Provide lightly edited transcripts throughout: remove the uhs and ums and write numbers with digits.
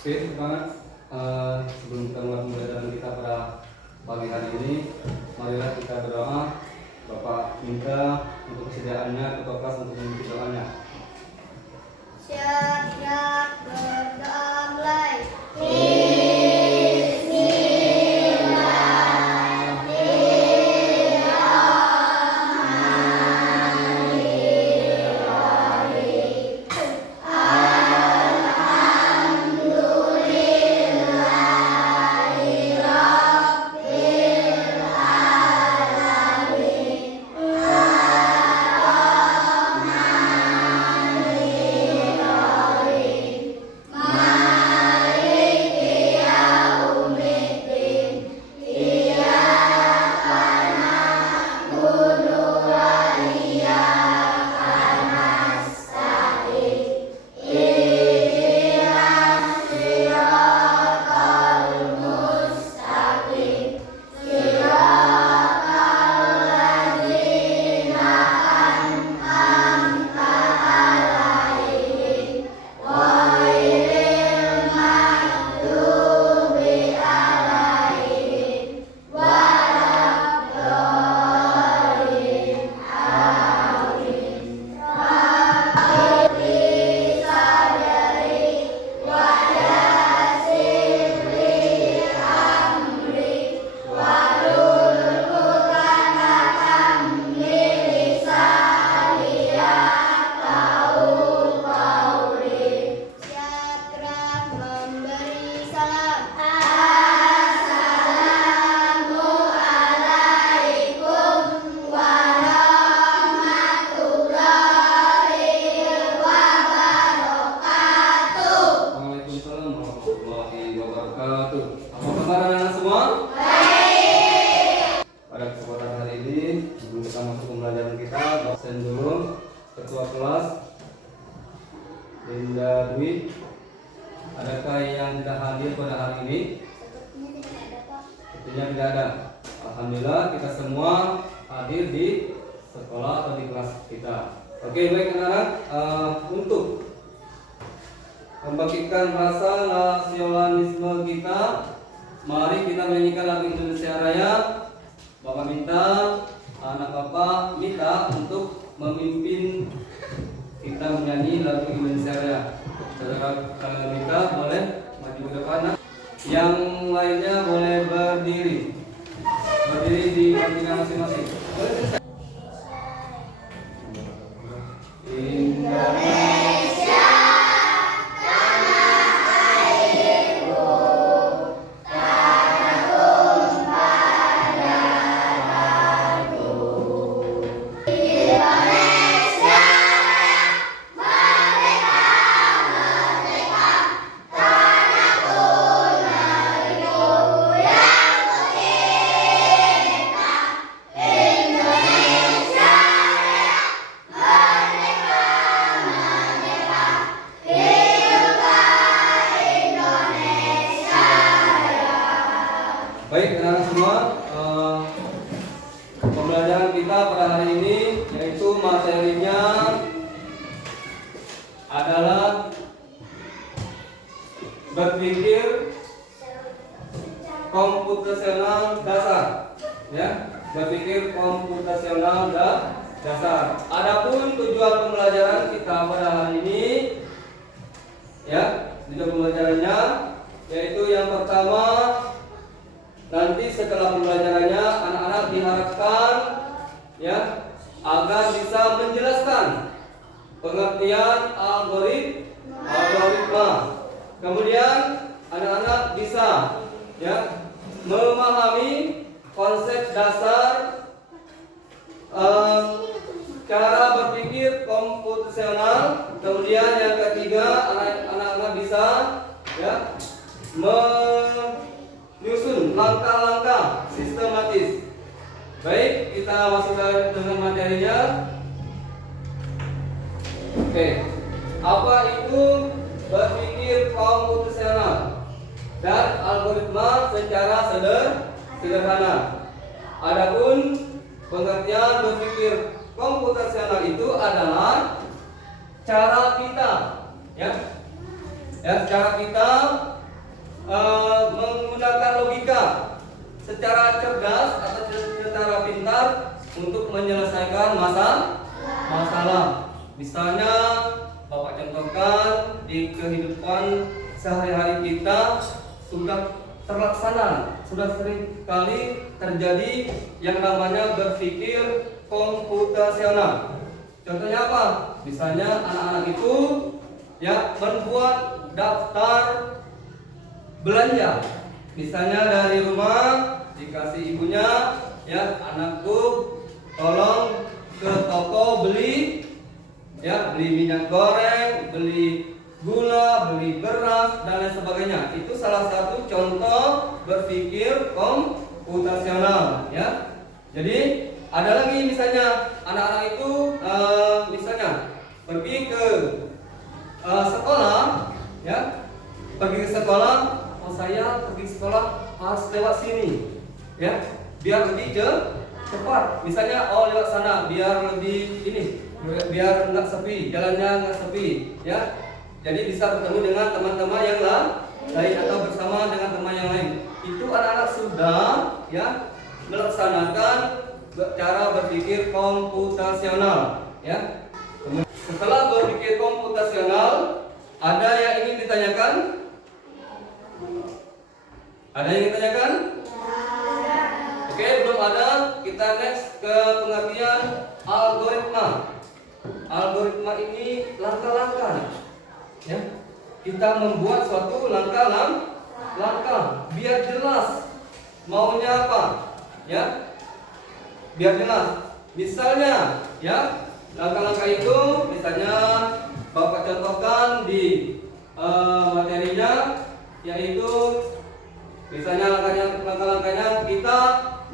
Oke, semangat. Sebelum kita mulai pembelajaran kita pada pagi hari ini, marilah kita berdoa. Bapak minta untuk kesediaannya ketua kelas untuk memimpin doanya. Siap berdoa mulai. Ketua kelas Linda Dwi, adakah yang tidak hadir pada hari ini? Sepertinya tidak ada. Alhamdulillah kita semua hadir di sekolah atau di kelas kita. Oke, baik anak-anak, untuk membangkitkan rasa nasionalisme kita, mari kita menyanyikan lagu Indonesia Raya. Bapak minta, anak Bapak minta untuk memimpin kita menyanyi lagu Indonesia Raya. Saudara minta boleh maju ke depan. Yang lainnya boleh berdiri di bangkitan masing-masing. Indonesia tanah airku, tanah tumpah darahku. Indonesia merdeka, merdeka, tanahku negeriku yang tercinta. Indonesia merdeka, merdeka, hiduplah Indonesia Raya. Baik anak-anak semua, pembelajaran kita pada hari ini yaitu materinya adalah berpikir komputasional dasar, ya, berpikir komputasional dasar. Adapun tujuan pembelajaran kita pada hari ini, ya, tujuan pembelajarannya yaitu yang pertama, nanti setelah pembelajarannya anak-anak diharapkan, ya, agar bisa menjelaskan pengertian algoritma. Kemudian anak-anak bisa, ya, memahami konsep dasar cara berpikir komputasional. Kemudian yang ketiga, anak-anak bisa, ya, menyusun langkah-langkah sistematis. Baik, kita masuk dengan materinya. Oke, apa itu berpikir komputasional dan algoritma secara sederhana? Adapun pengertian berpikir komputasional itu adalah cara kita, ya, Ya, cara kita menggunakan logika secara cerdas atau secara pintar untuk menyelesaikan masalah. Misalnya, Bapak contohkan di kehidupan sehari-hari kita sudah terlaksana, sudah sering kali terjadi yang namanya berpikir komputasional. Contohnya apa? Misalnya anak-anak itu ya membuat daftar belanja. Misalnya dari rumah dikasih ibunya, ya anakku tolong ke toko beli minyak goreng, beli gula, beli beras dan lain sebagainya. Itu salah satu contoh berpikir komputasional, ya. Jadi ada lagi misalnya anak-anak itu misalnya pergi ke sekolah, ya, pergi ke sekolah. Oh, saya pergi ke sekolah harus lewat sini, ya, biar lebih cepat. Misalnya, oh lewat sana biar lebih ini, biar nggak sepi, jalannya nggak sepi, ya. Jadi bisa bertemu dengan teman-teman yang lain atau bersama dengan teman yang lain. Itu anak-anak sudah, ya, melaksanakan cara berpikir komputasional, ya. Setelah berpikir komputasional, ada yang ingin ditanyakan? Ada yang ingin ditanyakan? Oke, belum ada. Kita next ke pengertian algoritma. Algoritma ini langkah-langkah, ya. Kita membuat suatu langkah biar jelas maunya apa, ya. Biar jelas. Misalnya, ya, langkah-langkah itu misalnya Bapak contohkan di materinya, yaitu misalnya langkah-langkahnya kita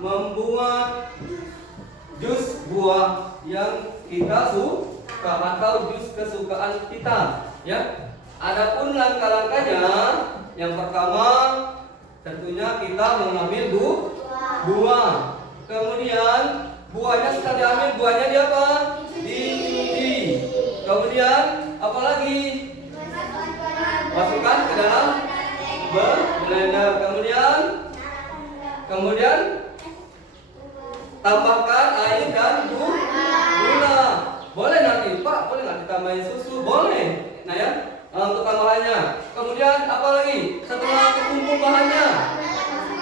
membuat jus buah yang kita suka atau jus kesukaan kita, ya. Adapun langkah-langkahnya, yang pertama tentunya kita mengambil buah. Kemudian buahnya setelah diambil, buahnya di apa? Dicuci. Kemudian apa lagi? Masukkan ke dalam blender. Kemudian tambahkan air dan gula. Boleh nanti, Pak, boleh nggak ditambahin susu? Boleh. Nah, ya, untuk tambahannya. Kemudian apa lagi? Setelah terkumpul bahannya,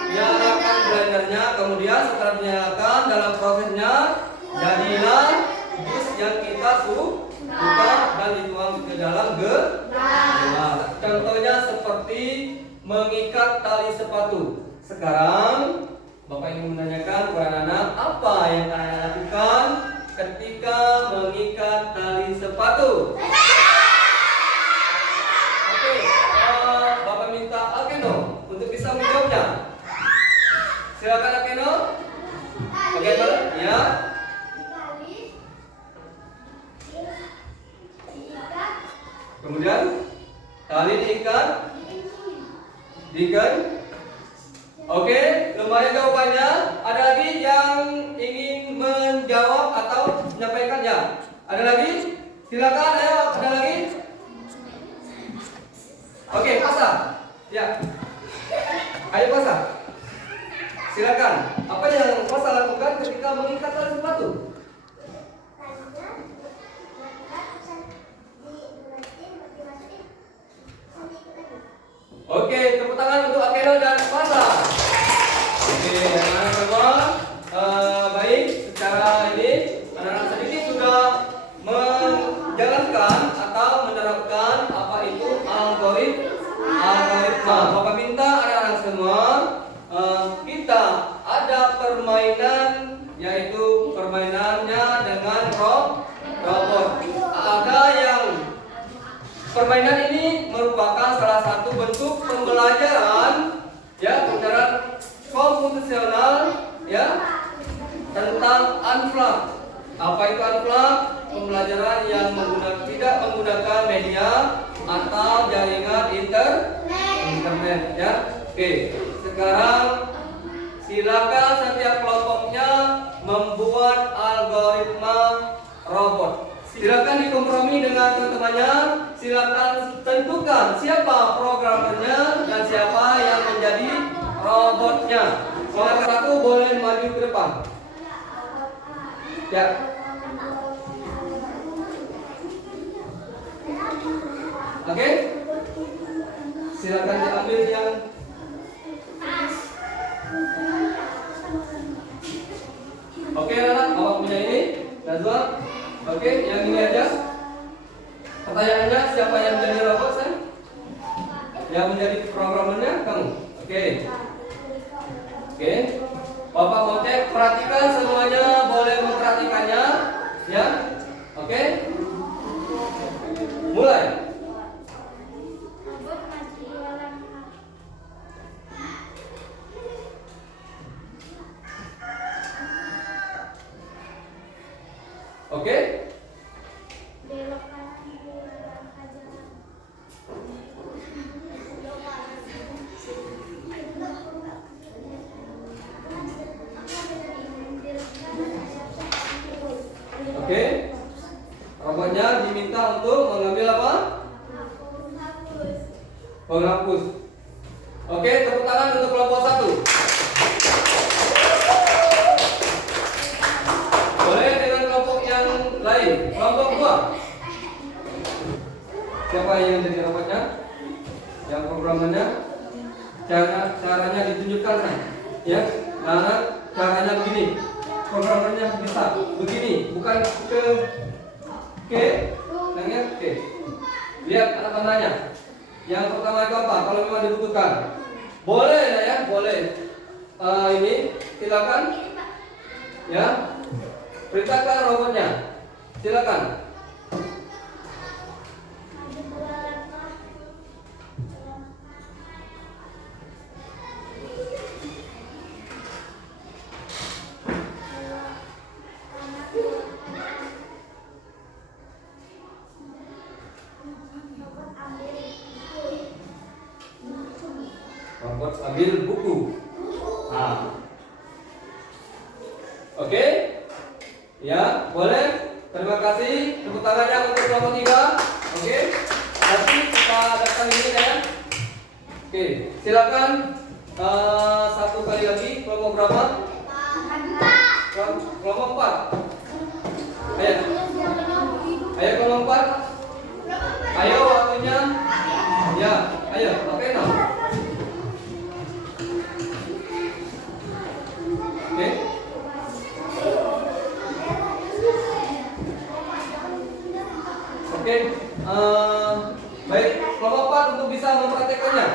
nyalakan blendernya. Kemudian setelah dinyalakan, dalam prosesnya jadilah jus yang kita suka dan dituang ke dalam gelas. Contohnya seperti mengikat tali sepatu. Sekarang Bapak ingin menanyakan kepada anak, apa yang anak lakukan ketika mengikat tali sepatu? Oke, Bapak minta Akeno untuk bisa menjawabnya. Silakan Akeno. Oke, ya. Kemudian tali diikat. Oke, lumayan jawabannya. Ada lagi yang ingin menjawab atau menyampaikan, ya? Ada lagi? Silakan, ayo. Ada lagi? Oke, pasang. Ya. Ayo pasang. Silakan. Apa yang pasang lakukan ketika mengikat tali sepatu? Oke, tepuk tangan untuk Akeno dan Pasang. Oke, anak-anak semua, baik. Secara ini, anak-anak sedikit sudah menjalankan atau menerapkan apa itu algoritma. Bapak minta anak-anak semua, kita ada permainan, yaitu permainannya dengan robot. Ada yang permainan ini merupakan salah satu bentuk pembelajaran, ya, pembelajaran komputasional, ya, tentang unplug. Apa itu unplug? Pembelajaran yang tidak menggunakan media atau jaringan internet, ya. Oke, sekarang silakan setiap kelompoknya membuat algoritma robot. Silakan dikompromi dengan teman-temannya. Silakan tentukan siapa programmernya dan siapa yang menjadi robotnya. Salah satu boleh maju ke depan. Ya. Oke. Silakan diambil yang Oke, anak, awak punya ini, Nazwa. Oke, yang ini aja. Pertanyaannya, siapa yang menjadi robot, saya? Yang menjadi programmernya, kamu. Oke. Oke. Bapak mau cek, perhatikan semuanya, boleh memperhatikannya, ya. Oke. Mulai. Oke. Belok kanan, belok kanan. Oke. Robotnya diminta untuk mengambil apa? Penghapus. Oke, tepuk tangan untuk kelompok 1. Boleh dengan kelompok yang lain. Kelompok 2. Siapa yang jadi robotnya? Yang programmernya? Caranya ditunjukkan, kan? Ya. Nah, caranya begini. Programmernya bisa begini, bukan ke nanya ke. Lihat anak tandanya. Yang pertama itu apa? Kalau memang dibutuhkan, boleh lah ya, boleh. Ini silakan. Ya. Perintahkan robotnya. Silakan. Robot ambil buku. Nah. Oke. Ya, boleh. Terima kasih. Tepuk tangannya untuk kelompok 3. Oke. Nanti kita datang ini ya. Oke, silakan satu kali lagi. Kelompok berapa? Kelompok 4. Ayo. Ayo kelompok 4. Ayo waktunya. Ya, ayo. Oke, no. Oke. Oke, baik, kelompok 4 untuk bisa mempraktekannya.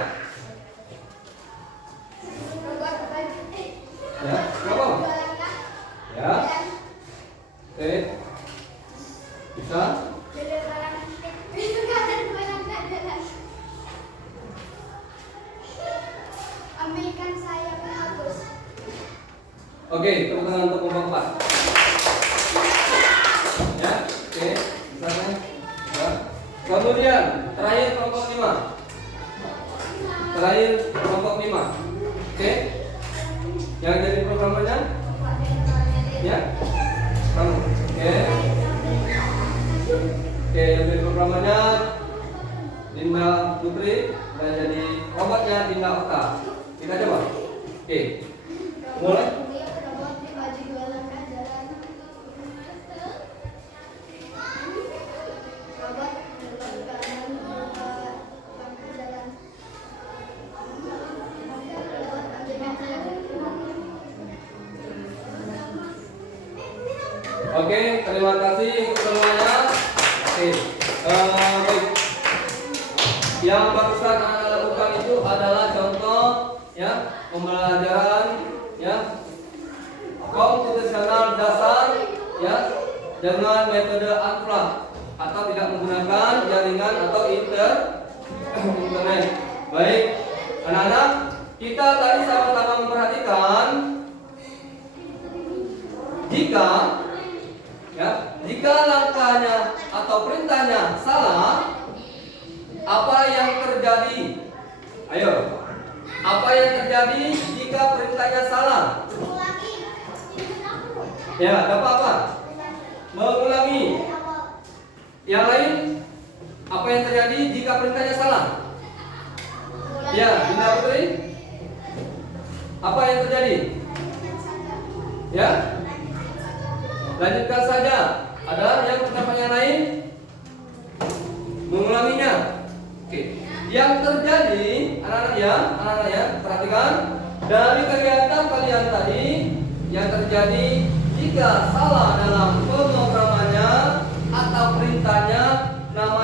Ya, kelompok. Ya. Oke. Bisa. Ambilkan saya penghapus. Oke, tepuk tangan untuk kelompok 4. Ya, oke, bisa kan? Ya. Kemudian terakhir kelompok 5. Terakhir kelompok 5. Oke. Yang jadi programmernya? Ya. Kamu. Oke. Oke, yang jadi programmernya Dinda Putri dan jadi robotnya Dinda Okta. Kita coba. Oke. Mulai. Oke, terima kasih semuanya. Oke, baik. Yang barusan Anda lakukan itu adalah contoh ya pembelajaran ya komputasional dasar ya dengan metode unplug atau tidak menggunakan jaringan atau internet. Baik, anak-anak, kita tadi sama-sama memperhatikan jika langkahnya atau perintahnya salah, apa yang terjadi? Ayo, apa yang terjadi jika perintahnya salah? Ya, dapat apa? Mengulangi. Yang lain, apa yang terjadi jika perintahnya salah? Ya, Dinda Putri. Apa yang terjadi? Ya, lanjutkan saja. Ada yang pendapat yang lain? Mengulanginya. Oke. Yang terjadi, anak-anak ya, perhatikan dari kegiatan kalian tadi, yang terjadi jika salah dalam pemrogramannya atau perintahnya, nama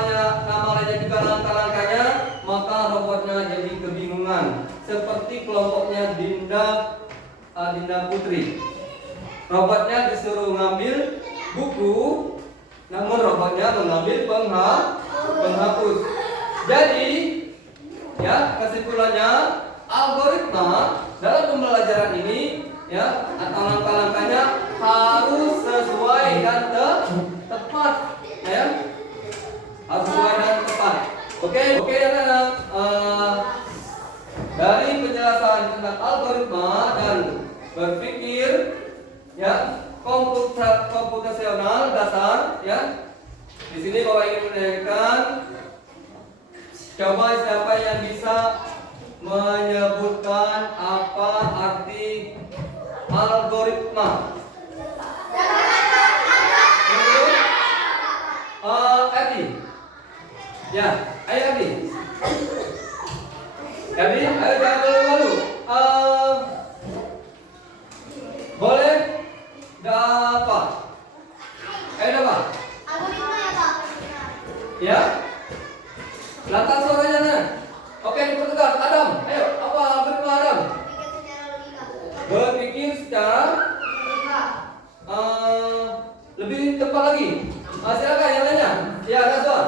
lainnya juga langkah-langkahnya, maka robotnya jadi kebingungan. Seperti kelompoknya Dinda Putri. Robotnya disuruh ngambil buku, namun robotnya mengambil penghapus. Jadi, ya kesimpulannya algoritma dalam pembelajaran ini, ya atau langkah-langkahnya harus sesuai dan tepat, ya harus sesuai dan tepat. Oke, anak-anak. Dari penjelasan tentang algoritma dan berpikir, ya komputasional dasar, ya di sini Bapak ingin menanyakan, coba siapa yang bisa menyebutkan apa arti algoritma? Adi. Ya, ayo Adi. Adi, ayo jangan malu-malu. Boleh? Dapat. Ayo dapat. Algoritma ya Pak. Ya. Lantas suaranya nah. Oke, dipertegas. Adam, ayo. Apa algoritma Adam? Berpikir secara lebih tepat lagi. Silakan yang lainnya. Ya, Nazwa.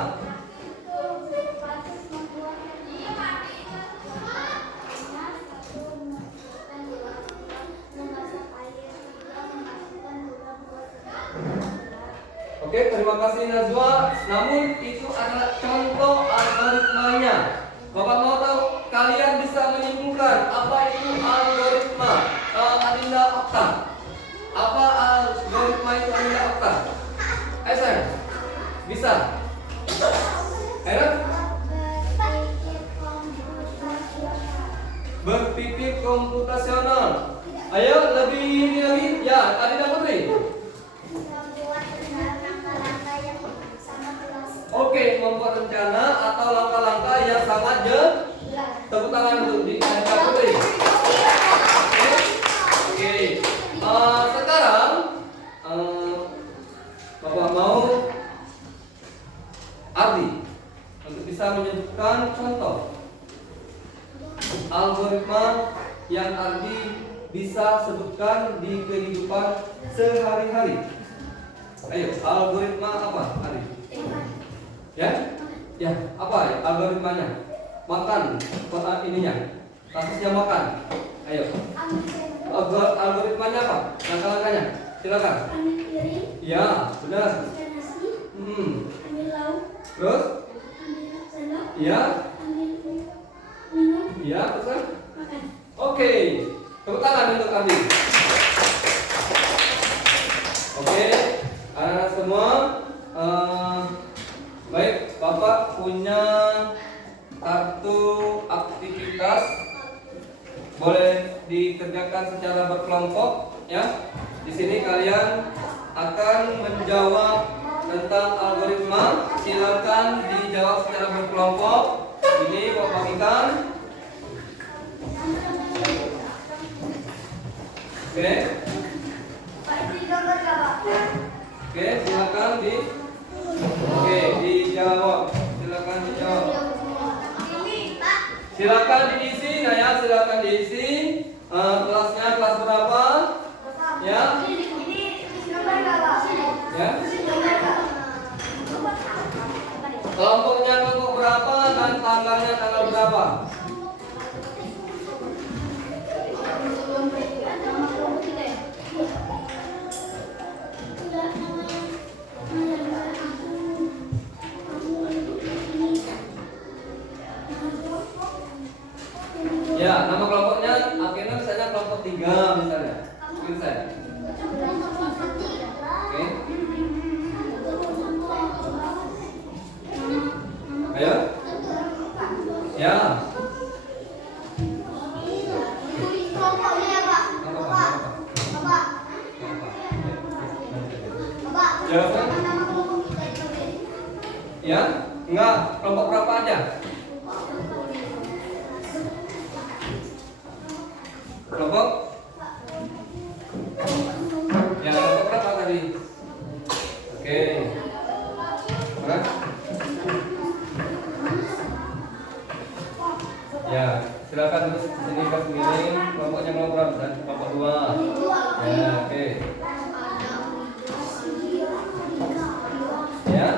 Oke, terima kasih Nazwa. Namun itu adalah contoh algoritmanya. Bapak mau tahu, kalian bisa menyimpulkan apa itu algoritma Adinda Okta? Apa algoritma itu Adinda Okta? Ayo sayang, bisa? Ayo. Berpikir komputasional. Ayo lebih ini lagi. Ya, Adinda Putri. Oke, membuat rencana atau langkah-langkah yang sangat jelas. Tepuk tangan untuk Adinda Putri. Oke. Sekarang Bapak mau Ardi untuk bisa menyebutkan contoh algoritma yang Ardi bisa sebutkan di kehidupan sehari-hari. Ayo, algoritma apa Ardi? Ya, apa ya algoritmanya? Makan, ininya, kasusnya makan. Ayo. Algoritmanya apa? Langkah-langkahnya. Silakan. Ambil piring. Ya, benar. Ambil nasi. Ambil lauk. Terus? Ambil sendok. Ya. Ambil minum. Ya, terus? Makan. Oke. Tepuk tangan untuk Ardi. Oke, anak-anak semua. Baik, Bapak punya kartu aktivitas, boleh dikerjakan secara berkelompok, ya. Di sini kalian akan menjawab tentang algoritma. Silakan dijawab secara berkelompok. Ini Bapak bagikan. Oke. Oke, silakan dijawab. Silakan dijawab. Silakan diisi, nah ya, silakan diisi. Kelasnya kelas berapa? Ya. Ya. Kelompoknya kelompok berapa dan tanggalnya tanggal berapa? Ya, nama kelompoknya akhirnya misalnya kelompok 3 misalnya. Mungkin saya. Oke. Ya. Tulis kelompoknya ya, Pak. Bapak. Bapak. Bapak. Jawaban? Nama kelompok kita itu. Ya? Enggak, kelompok berapa aja? Kelompok? Ya, kelompok berapa tadi? Oke. Berapa? Ya, silakan terus sini ke sini. Kelompoknya kelompok berapa? Dan kelompok 2. Ya, oke. Ya.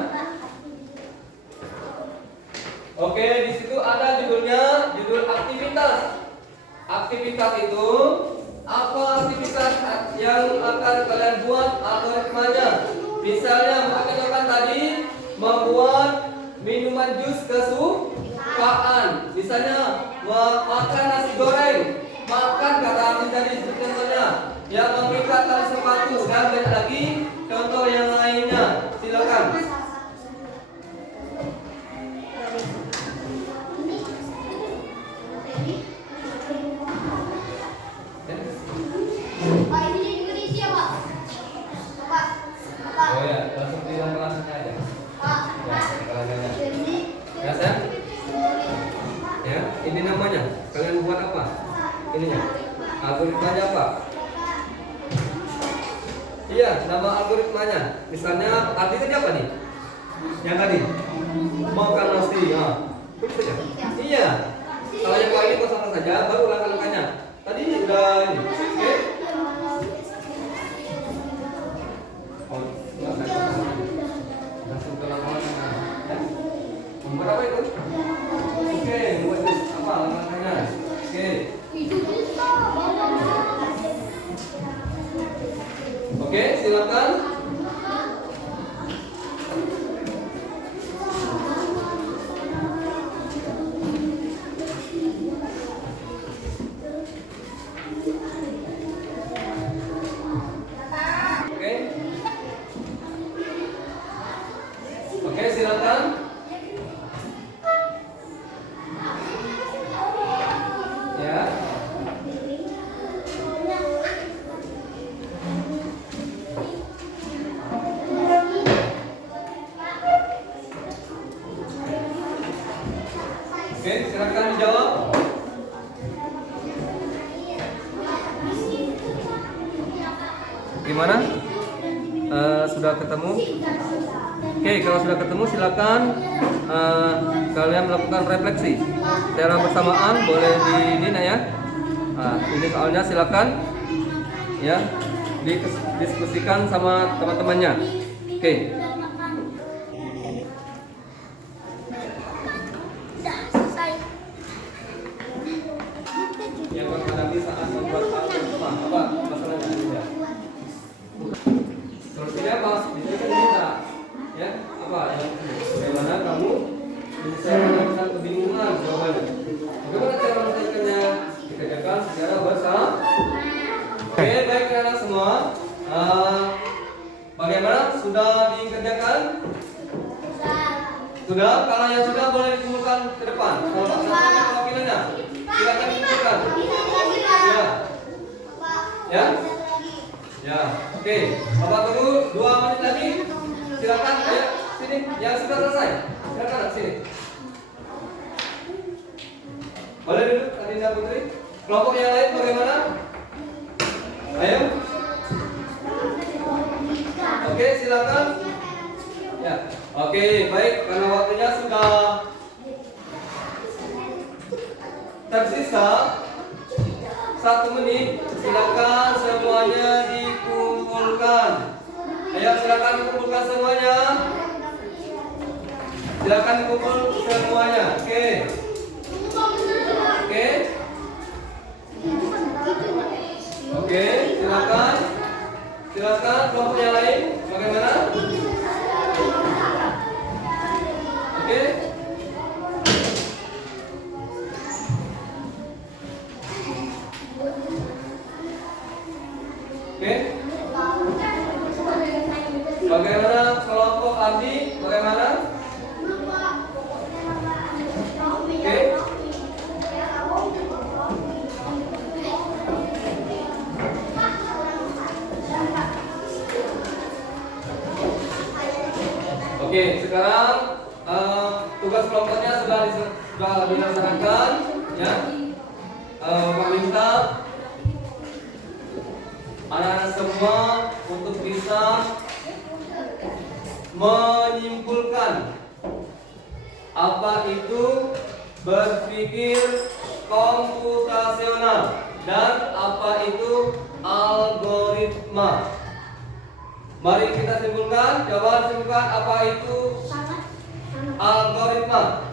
Oke, di situ ada judulnya, judul aktivitas. Aktivitas itu apa aktivitas yang akan kalian buat algoritmanya? Misalnya, contohkan tadi membuat minuman jus kesukaan. Misalnya makan nasi goreng, makan kata arti tadi seperti contohnya. Yang mengikat tali sepatu dan banyak lagi contoh yang lainnya. Silakan. Pak, ini di Indonesia, Pak. Bapak. Bapak. Oh ya, langsung bilang kelasnya aja. Pak. Ya, kelasnya. Ini. Ya, saya? Ya, ini namanya. Kalian buat apa? Ininya. Algoritmanya apa? Iya, nama algoritmanya. Misalnya, artinya apa nih? Yang tadi? Makan nasi. Ya. Begitu saja. Iya. Kalau yang lain kok sama saja, baru langkah-langkahnya. Tadi udah ini. Oke? Oh, langsung ke langkah-langkahnya. Ya. Nomor apa itu? Oke, buat apa langkah-langkahnya? Oke. Oke, silakan. Oke. Oke, silakan. Ya. Oke, silakan dijawab. Gimana? Sudah ketemu? Oke, kalau sudah ketemu silakan kalian melakukan refleksi secara bersamaan, boleh di ini ya. Nah, ini soalnya silakan ya didiskusikan sama teman-temannya. Oke. Yang menghadapi saat membuat algoritma apa masalahnya? Ya. Solusinya apa? Bisa kita ya apa? Bagaimana kamu bisa menemukan kebingungan jawabannya? Bagaimana cara menyelesaikannya? Dikerjakan secara bersama. Oke, baik anak semua. Bagaimana? Sudah dikerjakan? Sudah. Kalau yang sudah boleh dikumpulkan ke depan. Kalau tak sampai kewakilannya, silakan dikumpulkan. Ya. Ya. Ya. Oke. Bapak tunggu 2 menit lagi. Silakan. Ayo sini. Yang sudah selesai. Silakan sini. Boleh duduk, Adinda Putri. Kelompok yang lain bagaimana? Ayo. Oke, silakan. Ya. Oke, baik. Karena waktunya sudah tersisa 1 menit, silakan semuanya dikumpulkan. Ayo, silakan kumpulkan semuanya. Silakan kumpul semuanya. Oke. Oke. Oke, silakan. Silakan kelompok yang lain bagaimana? Oke. Oke. Bagaimana kelompok Ardi? Bagaimana? Oke. sudah dilaksanakan, ya. Bapak minta anak-anak semua untuk bisa menyimpulkan apa itu berpikir komputasional dan apa itu algoritma. Mari kita simpulkan, coba simpulkan apa itu algoritma.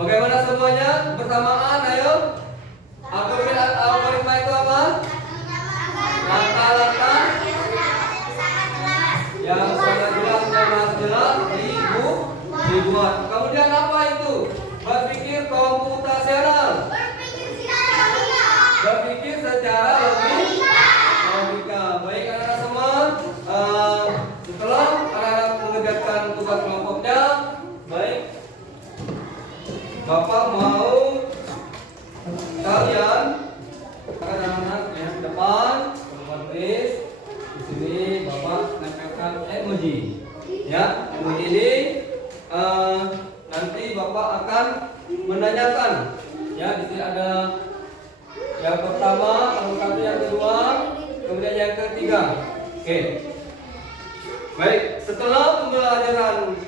Bagaimana semuanya bersamaan? Ayo. Algoritma itu apa? Langkah-langkah yang sangat jelas dan sangat jelas dibuat. Kemudian apa itu? Berpikir komputasional. Berpikir secara logika. Baik anak-anak semua, setelah anak-anak mengerjakan tugas kelompoknya, baik, Bapak mau kalian anak-anak yang di depan tulis di sini. Bapak nempelkan emoji, ya. Emoji ini nanti Bapak akan menanyakan, ya. Di sini ada yang pertama, yang satu, yang kedua, kemudian yang ketiga. Oke. Baik, setelah pembelajaran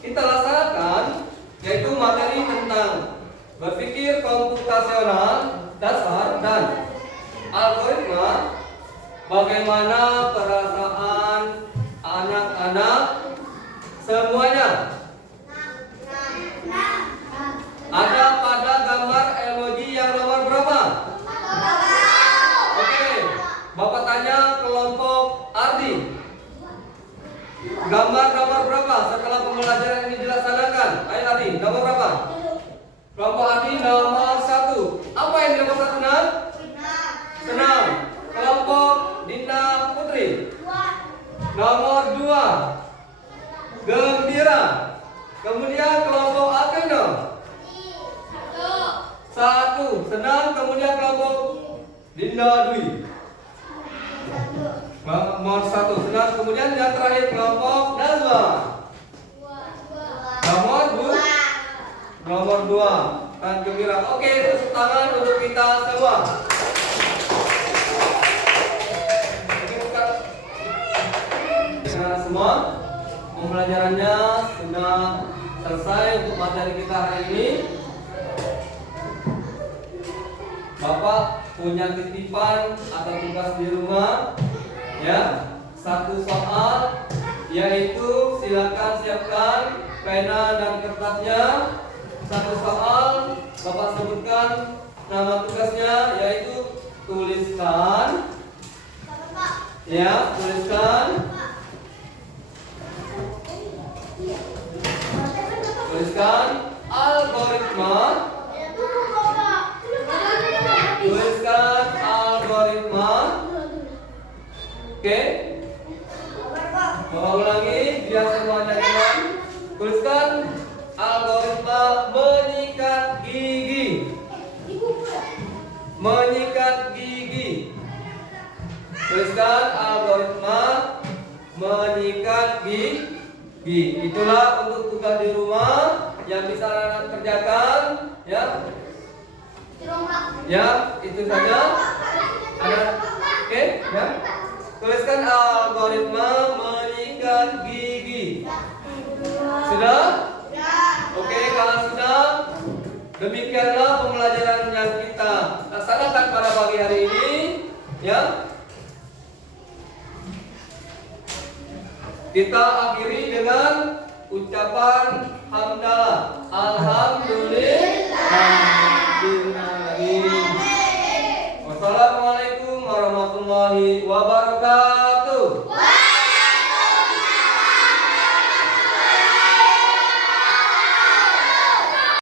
kita laksanakan, yaitu materi tentang berpikir komputasional dasar dan algoritma, bagaimana perasaan anak-anak semuanya? Ada pada gambar emoji yang nomor berapa? Oke, Bapak tanya kelompok Ardi. Gambar nomor berapa setelah pembelajaran ini dilaksanakan? Ayo Ardi, nomor berapa? Kelompok Ardi nomor 1. Apa yang nomor 1 Nan? Senang. Kelompok Dinda Putri nomor 2. Gembira. Kemudian kelompok Akendo 1. Senang. Kemudian kelompok Dinda Dwi nomor 1. Senang. Kemudian yang terakhir kelompok Nazwa nomor 2 dan gembira. Oke, tepuk tangan untuk kita semua. Semua pembelajarannya sudah selesai untuk materi kita hari ini. Bapak punya titipan atau tugas di rumah, ya, 1 soal, yaitu silakan siapkan pena dan kertasnya. 1 soal, Bapak sebutkan nama tugasnya, yaitu tuliskan, ya, tuliskan algoritma. Tuliskan algoritma. Oke. Bapak ulangi biar semuanya jelas. Tuliskan algoritma menyikat gigi. Menyikat gigi. Tuliskan algoritma menyikat gigi. Itulah untuk tugas di rumah yang bisa anak kerjakan, ya. Ya, itu saja. Ada, oke, ya. Tuliskan algoritma menyikat gigi. Sudah? Oke, kalau sudah, demikianlah pembelajaran yang kita laksanakan pada pagi hari ini, ya. Kita akhiri dengan ucapan hamdalah.